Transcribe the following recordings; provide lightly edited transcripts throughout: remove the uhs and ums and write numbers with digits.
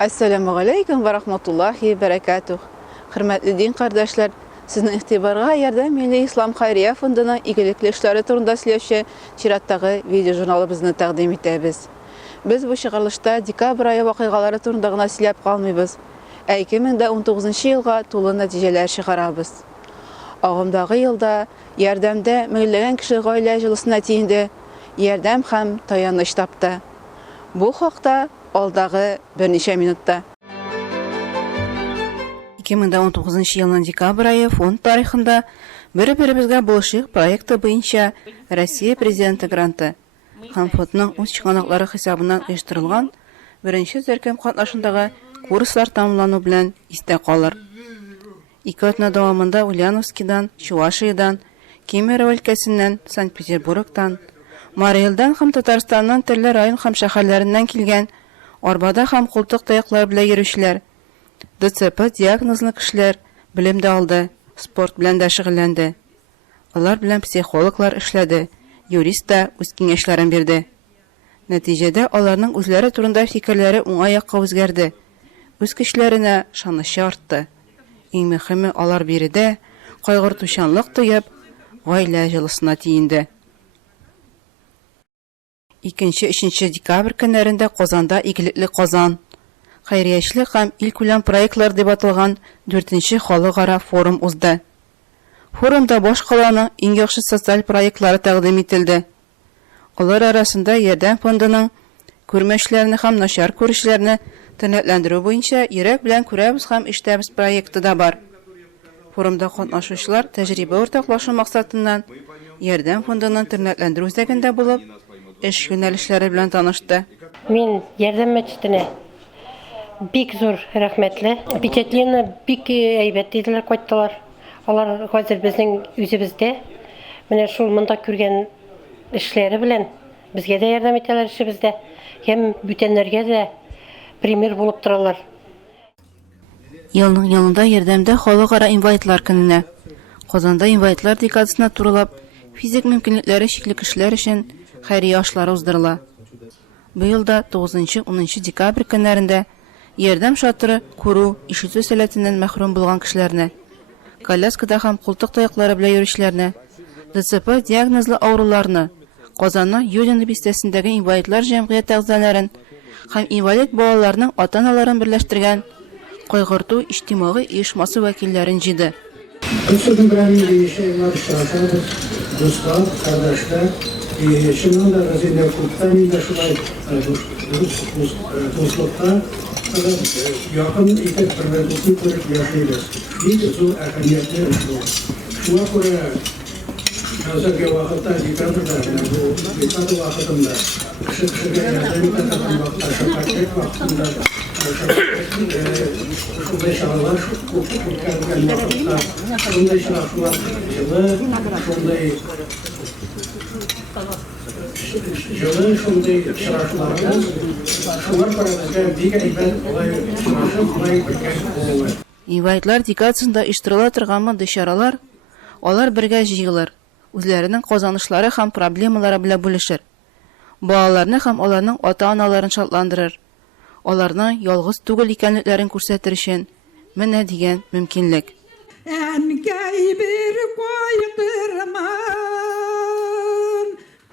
Assalamu alaikum ve rahmetullahi berekatuh. Hürmetli din kardeşler, sizin ihtibarına Yardım Milli İslam Hayriye Fondu'nun iyilikli işleri turunda söyleşi çirattағы video jurnalımızı təqdim etəbiz. Biz bu şığırlışta dekabr ayı vakıqaları turundağına silep qalmayız. 2019 yılға tolu neticeler шығарабыз. Ağımdağı yılda Yardımda müllegen kişi gaile jılısına tiyindi, Yardım hem tayanış tapdı. Bu haqda alдағы bir neçə minutda. 2019 yılının dekabr ayı fond tarixində bir-birimizga buluşuq proyekti boyunca Россия президенті granты һәm fondның үз чыганаклары хисабыннан оештырылган беренче зәркәм катнашындагы курслар тамамлану белән истә калыр. 2 атна дәвамында Ульяновскидан, Чувашиядан, Кемерово өлкәсеннән, Санкт-Петербургтан, Марилдан һәм Татарстанның төрле район һәм шәһәрләреннән килгән арбада һәм култык таяклар белән йөрүчеләр, ДЦП диагнозлы кешеләр белем дә алды, спорт белән дә шөгыльләнде. Алар белән психологлар эшләде, юрист та үз киңәшләрен бирде. Нәтиҗәдә аларның үзләре турында фикерләре уңай якка үзгәрде. Үз кешеләренә ышанычы артты. Иң мөһиме алар биредә кайгыртучанлык тоеп, гаилә җылысына тиенде. 2-3 декабрь көннәрендә Казанда игелекле Казан хәйриячелек һәм илкүләм проектлар дип аталган 4нче халыкара форум узды. Форумда баш каланың иң яхшы социаль проектлары тәкъдим ителде. Алар арасында Ярдәм фондының күрмәшләрне һәм начар күрүчләрне тәнәтләндерү буенча Йөрәк белән күрәбез һәм иштәбез проекты да бар. Форумда катнашучылар тәҗрибә уртаклашу максатыннан Ярдәм фондының тәнәтләндерү үзәгендә булып, эш юнәлешләре белән танышты. Мин Ярдәм мәчетенә бик зур рәхмәтле. Впечатление бик әйбәт диделәр, кайттылар. Алар хәзер безнең үзебездә, менә шул монда күргән эшләре белән безгә дә ярдәм итәләр эшебездә. Һәм бүтәннәргә дә пример булып торалар. Елның елында Ярдәмдә халыкара инвалидлар көненә, Казанда инвалидлар декадасына турылап, физик мөмкинлекләре чикле кешеләр өчен хәйрия ашлары уздырыла. Быел да 9-10 декабрь көннәрендә Ярдәм шатыры күрү, ишетү сәләтеннән мәхрүм булган кешеләрне, коляскада һәм култык таяклары белән йөрүчеләрне, ДЦП диагнозлы авыруларны, Казанның Юлина бистәсендәге инвалидлар җәмгыять әгъзаларын һәм инвалид балаларның ата-аналарын берләштергән кайгырту иҗтимагый оешмасы вәкилләрен җыйды. Şundan da razıyla kurtarmayı da şunlar dostlukta yakın iket pervertusunu kurup yaşayırız. Bir zor ehemmiyetli bu. Şuna göre nazarga vakitte dikkatle bu dikkatle vakitinde kişiye yardım eden vakıtta şefkat vaktinde şunday şahlar kurtargan vakitte şunday şahlar şunday Jolun şunday şartlarda şunlar parasında bir aydan olay olay. Инвалидлар декадасында оештырыла торган мондый чаралар, алар бергә җыелыр, үзләренең казанышлары һәм проблемалары белән бүлешер. Балаларны һәм аларның ата-аналарын шатландырыр. Аларның ялгыз түгел икәнлекләрен күрсәтер өчен менә дигән мөмкинлек. Әнкәй бер кайгырма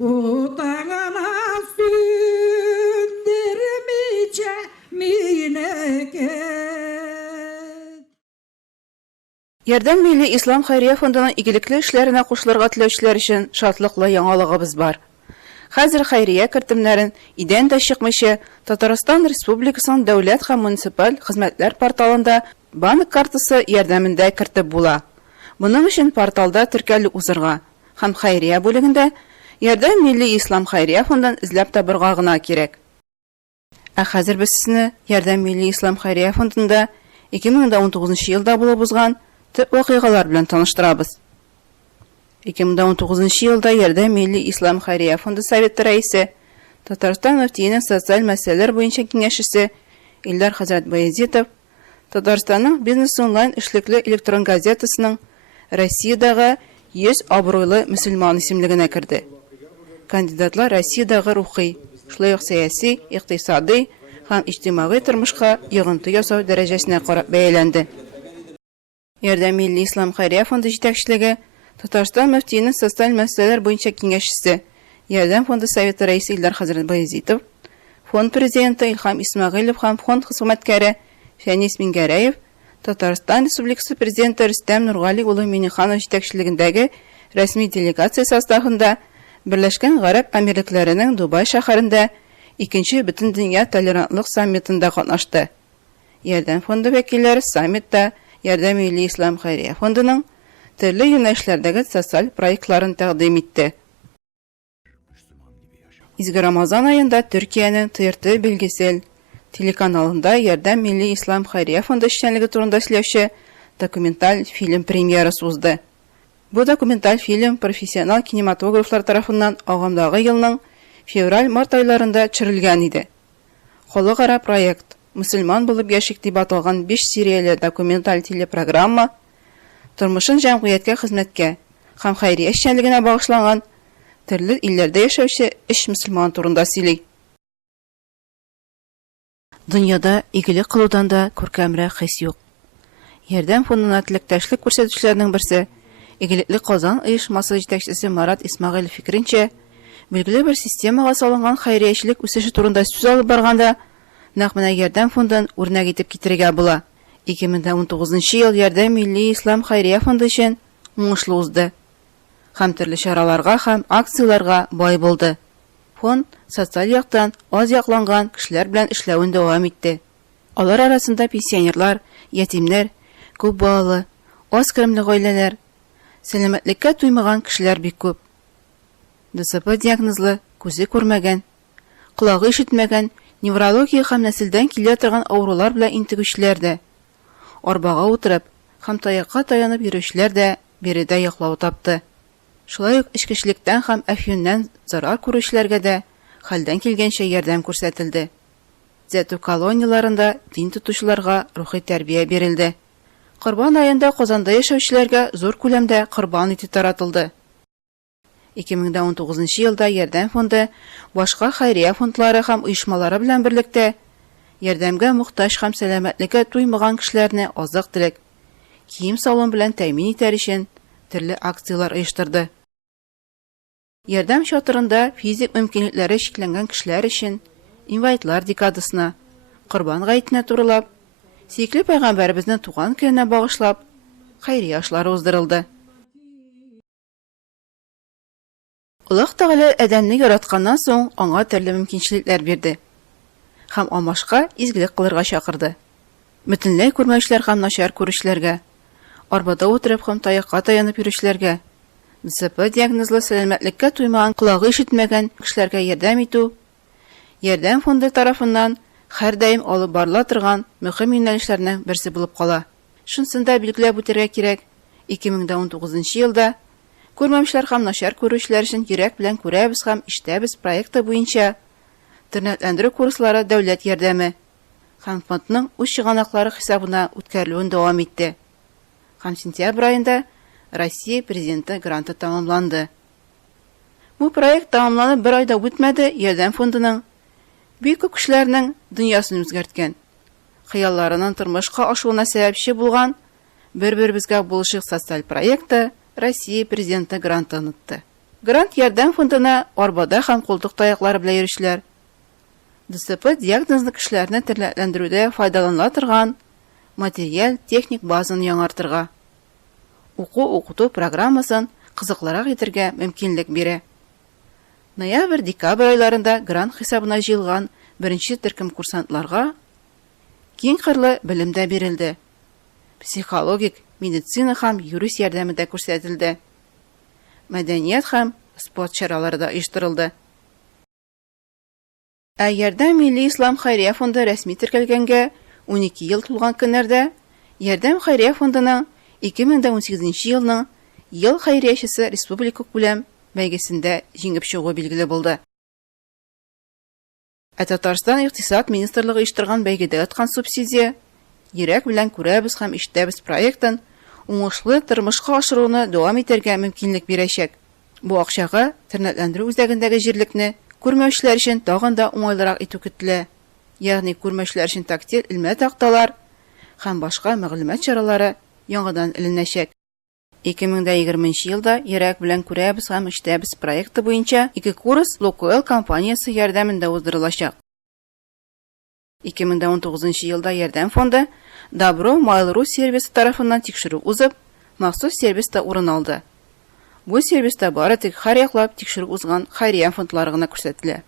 Utağına sündürmeyece mineket. Ярдәм Milli İslam Hayriye Fonduның игелекле эшләренә кушылырга теләүчеләр өчен шатлыклы яңалыгыбыз бар. Хәзер хәйрия кертемнәрен идән дә чыкмыйча Татарстан Республикасының дәүләт һәм муниципаль хезмәтләр порталында банк картасы ярдәмендә кертеп була. Моның өчен порталда теркәлү узырга һәм хәйрия бүлегендә Ярдәм Milli İslam Hayriye Fonduын эзләп табырга гына кирәк. Ә хәзер без сезне Ярдәм Milli İslam Hayriye Fondында 2019 елда булып узган төп вакыйгалар белән таныштырабыз. 2019 елда Ярдәм Milli İslam Hayriye Fonды советы рәисе, Татарстан мөфтиенең социаль мәсьәләләр буенча киңәшчесе Илдар Хәзрәт Баязитов, Татарстанның Бизнес онлайн эшлекле электрон газетасының Россиядагы 100 абруйлы мөселман исемлегенә керде. Кандидатлар Россиядагы рухи, шулай ук сәяси, икътисади һәм иҗтимагый тормышка йогынты ясау дәрәҗәсенә карап бәяләнде. Ярдәм Милли Ислам Хәйрия фонды җитәкчелеге Татарстан мөфтиенең социаль мәсьәләләр буенча киңәшчесе, Ярдәм фонды советы рәисе Илдар хәзрәт Баязитов, фонд президенты Илһам Исмәгыйлев һәм фонд хезмәткәре Фәнис Мингәрәев, Татарстан Республикасы президенты Рөстәм Нургали улы Миниханов җитәкчелегендәге рәсми делегация составында Берләшкән Гарәп Әмирлекләренең Дубай шәһәрендә 2-нче Бөтендөнья толерантлык саммитында катнашты. Ярдәм фонды вәкилләре саммитта Ярдәм Милли Ислам Хәйрия фондының төрле юнәлешләрдәге социаль проектларын тәкъдим итте. Изге Рамазан айында Төркиянең ТРТ билгесел телеканалында Ярдәм Милли Ислам Хәйрия фонды эшчәнлеге турында сөйләүче документаль фильм премьерасы узды. Бу документаль фильм профессионал кинематографлар тарафыннан агымдагы елның февраль-март айларында төшерелгән иде. Халыкара проект «Мөселман булып яшик» дип аталган 5 серияле документаль телепрограмма тормышын җәмгыятькә хезмәткә һәм хәйрия эшчәнлегенә багышланган төрле илләрдә яшәүче 3 мөселман турында сөйли. Дөньяда игелек кылудан да күркәмрәк хис юк. Ярдәм фондына теләктәшлек күрсәтүчеләрнең берсе Игелекле Казан оешмасы җитәкчесе Марат Исмәгыйлев фикеренчә, билгеле бер системага салынган хәйриячелек үсеше турында сүз алып барганда, нәкъ менә Ярдәм фондын үрнәк итеп китерергә була. 2019 ел Ярдәм Милли Ислам Хәйрия фонды өчен уңышлы узды. Һәм төрле чараларга һәм акцияларга бай булды. Фонд социаль яктан аз якланган кешеләр белән эшләвен дәвам итте. Алар арасында пенсионерлар, ятимнәр, күп балалы, аз керемле гаиләләр, сәламәтлеккә туймаган кешеләр бик күп. ДЦП диагнозлы, күзе күрмәгән, колагы ишетмәгән, неврология һәм нәселдән килә торган авырулар белән интегүчеләр дә, арбага утырып һәм таякка таянып йөрүчеләр дә биредә яклау тапты. Шулай ук эчкечлектән һәм әфьюннән зарар күрүчеләргә дә хәлдән килгәнчә ярдәм күрсәтелде. Зәтү колонияларында дин тотучыларга рухи тәрбия бирелде. Корбан айында Казанда яшәүчеләргә зур күләмдә корбан ите таратылды. 2019 елда Ярдәм фонды башка хәйрия фондлары һәм оешмалары белән берлектә ярдәмгә мохтаҗ һәм сәламәтлеккә туймаган кешеләрне азык-төлек, кием-салым белән тәэмин итәр өчен төрле акциялар оештырды. Ярдәм чатырында физик мөмкинлекләре чикләнгән кешеләр өчен инвалидлар декадасына, Корбан гаетенә турылап, Сөйкле Пәйгамбәребезнең туган көненә багышлап, хәйрия эшләре уздырылды. Аллаһ Тәгалә адәмне яратканнан соң аңа төрле мөмкинчелекләр бирде. Һәм амашка изгелек кылырга чакырды. Бөтенләй күрмәүчеләр һәм начар күрүчеләргә, арбада утырып һәм таякка таянып йөрүчеләргә, ДЦП диагнозлы сәламәтлеккә туймаган, колагы ишетмәгән кешеләргә ярдәм итү Ярдәм фонды тарафыннан һәр даим алып барыла торган мөһим юнәлешләрнең берсе булып кала. Шунсында билгеләп үтәргә кирәк, 2019 елда күрмәүчеләр һәм начар күрүчеләр өчен йөрәк белән күрәбез һәм ишетәбез проекты буенча тернәтләндерү курслары дәүләт ярдәме һәм фондның үз чыганаклары хисабына үткәрелүен дәвам итте. Һәм сентябрь айында Россия президенты гранты тамамланды. Бу проект тамамланып бер айда үтмәде, Ярдәм фондының бик күп кешеләрнең дөньясын үзгәрткән, хыялларының тормышка ашуына сәбәпче булган бер-беребезгә булышык социаль проекты Россия президенты гранты онытты. Грант Ярдәм фондына арбада һәм култык таяклары белән йөрүчеләр, ДЦП диагнозлы кешеләрне тернәтләндерүдә файдаланыла торган материаль техник базаны яңартырга, уку-укыту программасын кызыклырак итәргә мөмкинлек бирә. Ноябрь-декабрь айларында грант хисабына җыелган беренче төркем курсантларга киң кырлы белем дә бирелде. Психологик, медицина һәм юрист ярдәме дә күрсәтелде. Мәдәният һәм спорт чаралары да оештырылды. Ярдәм Милли Ислам Хәйрия фонды рәсми теркәлгәнгә 12 ел тулган көннәрдә Ярдәм Хәйрия фондының 2018 елның ел хәйриячесе республика күләм бәйгесендә җиңеп чыгуы билгеле булды. Татарстан Икътисад министрлыгы оештырган бәйгедә аткан субсидия йөрәк белән күрәбез һәм ишетәбез проектын уңышлы тормышка ашыруны дәвам итәргә мөмкинлек бирәчәк. Бу акчага тернәтләндерү үзәгендәге җирлекне күрмәүчеләр өчен тагын да уңайлырак итү көтелә. ягъни күрмәүчеләр өчен тактиль илмә такталар һәм башка мәгълүмат чаралары яңадан эленәчәк. 2020 елда Йөрәк белән күрәбез һәм ишетәбез проекты буенча 2 курс Лукойл компаниясе ярдәмендә уздырылачак. 2019 елда Ярдәм фонды Добро Mail.ru сервисы тарафыннан тикшерү узып, махсус сервиста урын алды. Бу сервиста бары тик һәрьяклап тикшерү узган хәйрия фондлары гына күрсәтелә.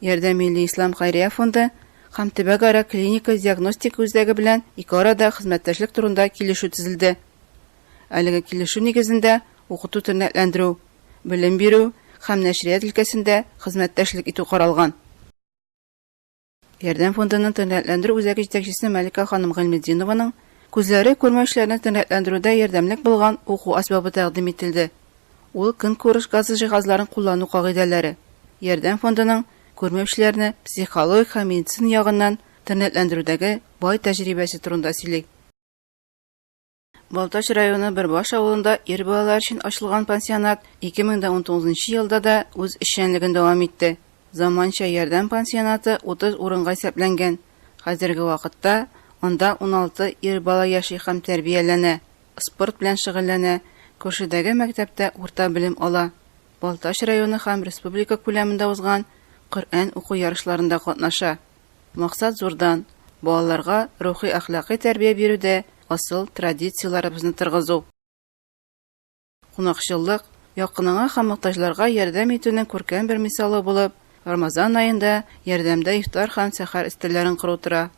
Ярдәм Милли Ислам хәйрия фонды һәм төбәкара клиника диагностика үзәге белән ике арада хезмәттәшлек турында килешү төзелде. Әлеге килешү нигезендә укыту тернәкләндерү, белем бирү һәм нәшрият өлкәсендә хезмәттәшлек итү каралган. Ярдәм фондының тернәкләндерү үзәге җитәкчесе Мәликә ханым Гыйлметдинованың күзләре күрмәүчеләрне тернәкләндерүдә ярдәмлек булган уку асбабы тәкъдим ителде. Ул көнкүреш газы җиһазларын куллану кагыйдәләре. Ярдәм фондының күрмәүчеләрне психологик һәм медицина ягыннан тернәкләндерүдәге бай тәҗрибәсе турында сөйли. Балтач районы Бербаш авылында ир балалар өчен ачылган пансионат 2019 елда да үз эшчәнлеген дәвам итте. Заманча ярдәм пансионаты 30 урынга исәпләнгән. Хәзерге вакытта анда 16 ир бала яши һәм тәрбияләнә, спорт белән шөгыльләнә, күршедәге мәктәптә урта белем ала. Балтач районы һәм республика күләмендә узган Коръән уку ярышларында катнаша. Максат зурдан балаларга рухи әхлакый тәрбия бирүдә асыл традицияларыбызны тыргызу. Кунакчыллык якыныңа һәм мохтаҗларга ярдәм итүнең күркәм бер мисалы булып, Рамазан айында ярдәмдә ифтар һәм сәхәр истәләрен кору тора.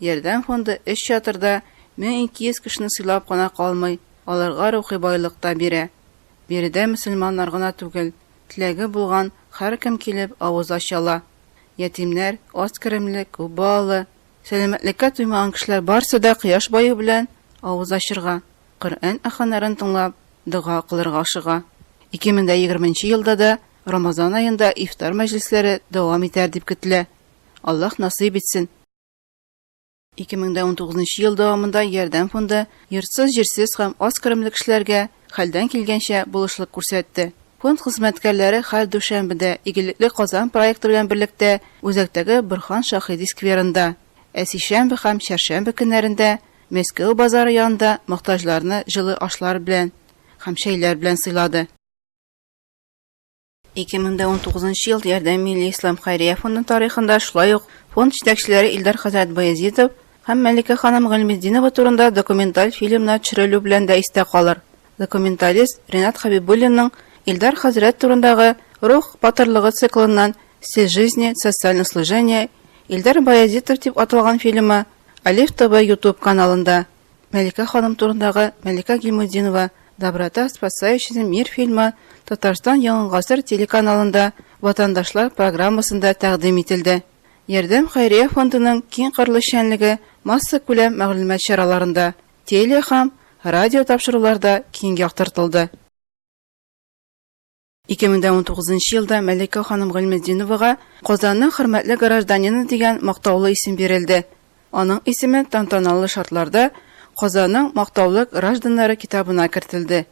Ярдәм фонды эш чатырда 1200 кешене сыйлап кына калмый, аларга рухи байлык та бирә. Биредә мөселманнар гына түгел, теләге булган һәркем килеп авыз ачала. Ятимнәр, аз керемле, күп балалы, сәламәтлеккә туймаган кешеләр барсы да кояш баю белән авыз ачырга, Коръән аханарын тыңлап, дуга кылырга ашыга. 2020 елда да Рамазан айында ифтар мәҗлесләре дәвам итәр дип көтелә. Аллаһ насыйп итсен. 2019 ел дәвамында Ярдәм фонды йортсыз-җирсез һәм аз керемле кешеләргә хәлдән килгәнчә булышлык күрсәтте. Фонд хезмәткәрләре һәр дүшәмбедә Игелекле Казан проекты белән берлектә үзәктәге Борхан Шаһиди скверында, сишәмбе һәм чәршәмбе көннәрендә Мәскәү базары янында мохтаҗларны җылы ашлар белән һәм чәйләр белән сыйлады. 2019 ел Ярдәм Милли Ислам хәйрия фонды тарихында шулай ук фонд җитәкчеләре Илдар хәзрәт Баязитов һәм Мәликә ханым Гыйлметдинова турында документаль фильмна төшерелү белән дә истә калыр. Документалист Ренат Хәбибуллинның Илдар хәзрәт турындагы рух батырлыгы циклыннан «Стиль жизни, социальное служение» Илдар Баязитов дип аталган фильмы Алиф ТВ YouTube каналында. Мәликә ханым турындагы Мәликә Гыйлметдинова «Доброта, спасающая мир» фильмы Татарстан Яңа гасыр телеканалында Ватандашлар программасында тәкъдим ителде. Ярдәм хәйрия фондының киң кырлы эшчәнлеге масса күләм мәгълүмат чараларында, теле һәм радио тапшыруларда киң яктыртылды. 2019 елда Мәликә ханым Гыйлметдиновага Казанның хөрмәтле гражданины дигән мактаулы исем бирелде. Аның исеме тантаналы шартларда Казанның мактаулы гражданнары китабына кертелде.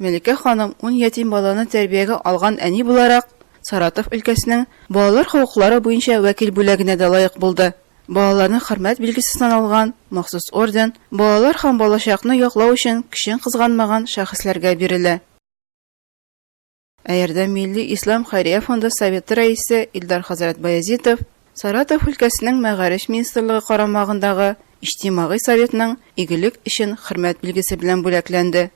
Мәликә ханым 10 ятим баланы тәрбиягә алган әни буларак Саратов өлкәсенең балалар хукуклары буенча вәкил бүлегенә дә лаек булды. Балаларны хөрмәт билгесе саналган махсус орден балалар һәм балачакны яклау өчен көчен кызганмаган шәхесләргә бирелә. Ярдәм Милли Ислам хәйрия фонды советы рәисе Илдар хәзрәт Баязитов Саратов өлкәсенең Мәгариф министрлыгы карамагындагы Иҗтимагый советның игелек өчен хөрмәт билгесе белән бүләкләнде.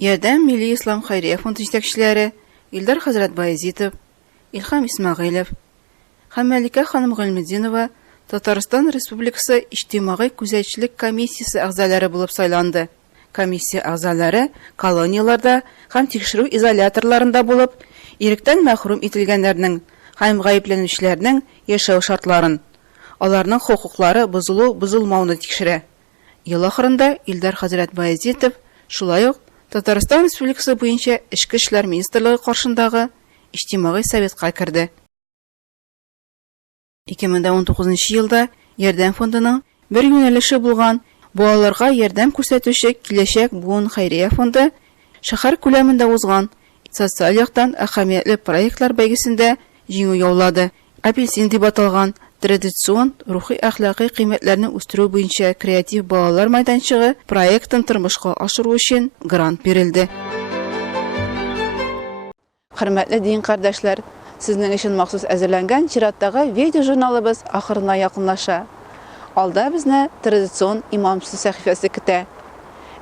Ярдәм Милли Ислам хәйрия фонды җитәкчеләре Илдар хәзрәт Баязитов, Илхам Исмәгыйлов һәм Мәликә ханым Гыйлметдинова Татарстан Республикасы Иҗтимагый күзәтчелек комиссиясе әгъзалары булып сайланды. Комиссия әгъзалары колонияларда һәм тикшерү изоляторларында булып, иректән мәхрүм ителгәннәрнең һәм гаепләнүчеләрнең яшәү шартларын, аларның хукуклары бузылу-бузылмауны тикшерә. Ел ахырында Илдар хәзрәт Баязитов шулай ук Татарстан Республикасы буенча Эчке эшләр министрлыгы каршындагы Иҗтимагый советка керде. 2019 елда Ярдәм фондының бер юнәлеше булган балаларга ярдәм күрсәтүче Киләчәк буын хәйрия фонды шәһәр күләмендә узган социаль яктан әһәмиятле проектлар бәйгесендә җиңү яулады. Апельсин дип аталган традицион рухи әхлакый кыйммәтләрне үстерү буенча креатив балалар майданчыгы проектын тормышка ашыру өчен грант бирелде. Хөрмәтле дин кардәшләр, сезнең өчен махсус әзерләнгән чираттагы видео журналыбыз ахырына якынлаша. Алда безне традицион имамсыз сәхифәсе көтә.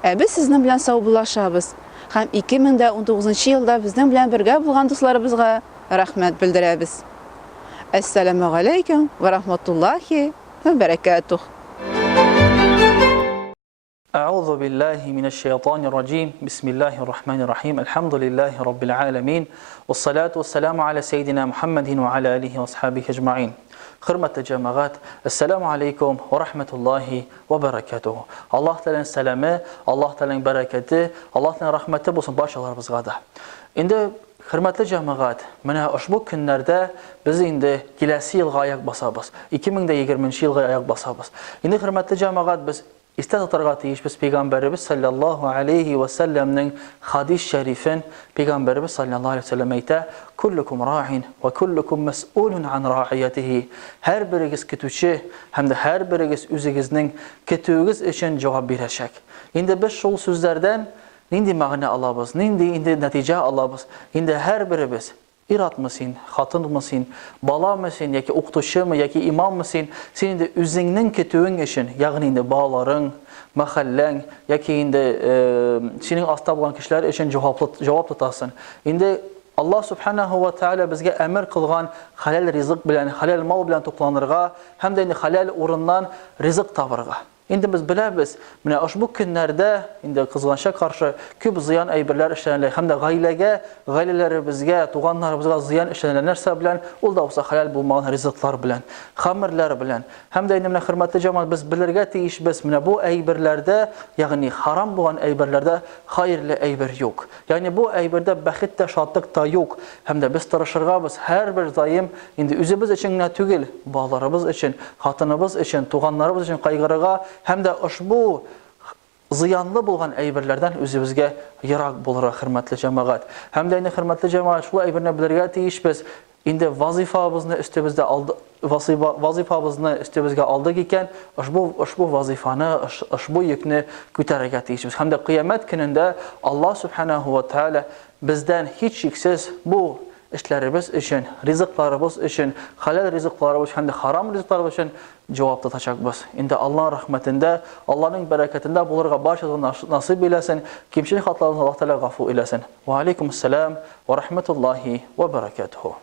Без сезнең белән саубуллашабыз һәм 2019 елда безнең белән бергә булган дусларыбызга рәхмәт белдерәбез. Ассаламу алейкум ва рахматуллахи ва баракатух. أعوذ بالله من الشيطان الرجيم بسم الله الرحمن الرحيم الحمد لله رب العالمين والصلاة والسلام على سيدنا محمد وعلى آله وأصحابه أجمعين. Hürmetli cemaat, Esselamu Aleyküm ve Rahmetullahi ve Berekatuhu. Allah Teala'nın selamı, Allah Teala'nın bereketi, Allah Teala'nın rahmeti olsun başkalarımızga da. İndi hürmetli cemaat, mana ushbu kunlarda biz indi kelasi yilga ayak basabız. 2020 yilga ayak basabız. İndi hürmetli cemaat biz İstətatarğa biz Peygamberimiz sallallahu aleyhi ve sellem'nin hadis şerifin Peygamberimiz sallallahu aleyhi ve sellem eytə kullukum ra'in ve kullukum mes'ulun an ra'iyatihi. Her biriniz kütüçü hem de her biriniz üzünüzün kütüğünüz için cevap verəcək. İndi biz şol sözlerden nindi məğna alabız, indi netice alabız. İndi her birimiz İrat mısın, xatın mısın, bala mısın, ya ki oqtuşu mu, ya ki imam mısın, senin de üzünün kütüğün için, yani indi bağların, mahallen, ya ki indi senin asla bulan kişiler için cevap tutasın. İndi Allah subhanahu ve teala bizge emir kılgan halal rizq bilen, halal mal bilen toplanırga, hem de indi halal orundan rizq tavırga. İndi biz biliriz, bu günlerde indi kızğanşa karşı köp ziyan aybirler işlenirler, hem de gailelerimizge, tuğanlarımızga ziyan işlenirlerse bilen, ol da olsa halal bulmağın rizıklar bilen, xamirler bilen, hem de indi hürmetli cemaat biz bilirge teyiş biz bu aybirlerde, yani haram bulan aybirlerde hayırlı aybir yok. Yani bu aybirde bəxit de şadlık da yok. Hem de biz tırışırga biz her bir daim indi üzümüz için ne tügül, bağlarımız için, hatınımız için, tuğanlarımız için kaygırıga hem de bu ziyanlı bulgan aybirlerden özümüzge yarak bulara hürmetli cemaat. Hem de indi hürmetli cemaat şu aybirine bilirge teyiş biz indi vazifamızı üstümüzde aldı, vazifamızı üstümüzge aldık iken bu vazifanı, bu yükünü küterege teyiş biz. Hem de kıyamet gününde Allah subhanahu ve teala bizden hiç yüksüz bu işlerimiz için, rızıklarımız için, halal rızıklarımız için, hem de haram rızıklarımız için cevap tutacağız. İndi Allah'ın rahmetinde, Allah'ın bereketinde bulurga başımıza nasip eylesin. Kimşilik hatlarımızı Allah Teala gafu eylesin. Ve aleykümselam ve rahmetullahi ve berekatuhu.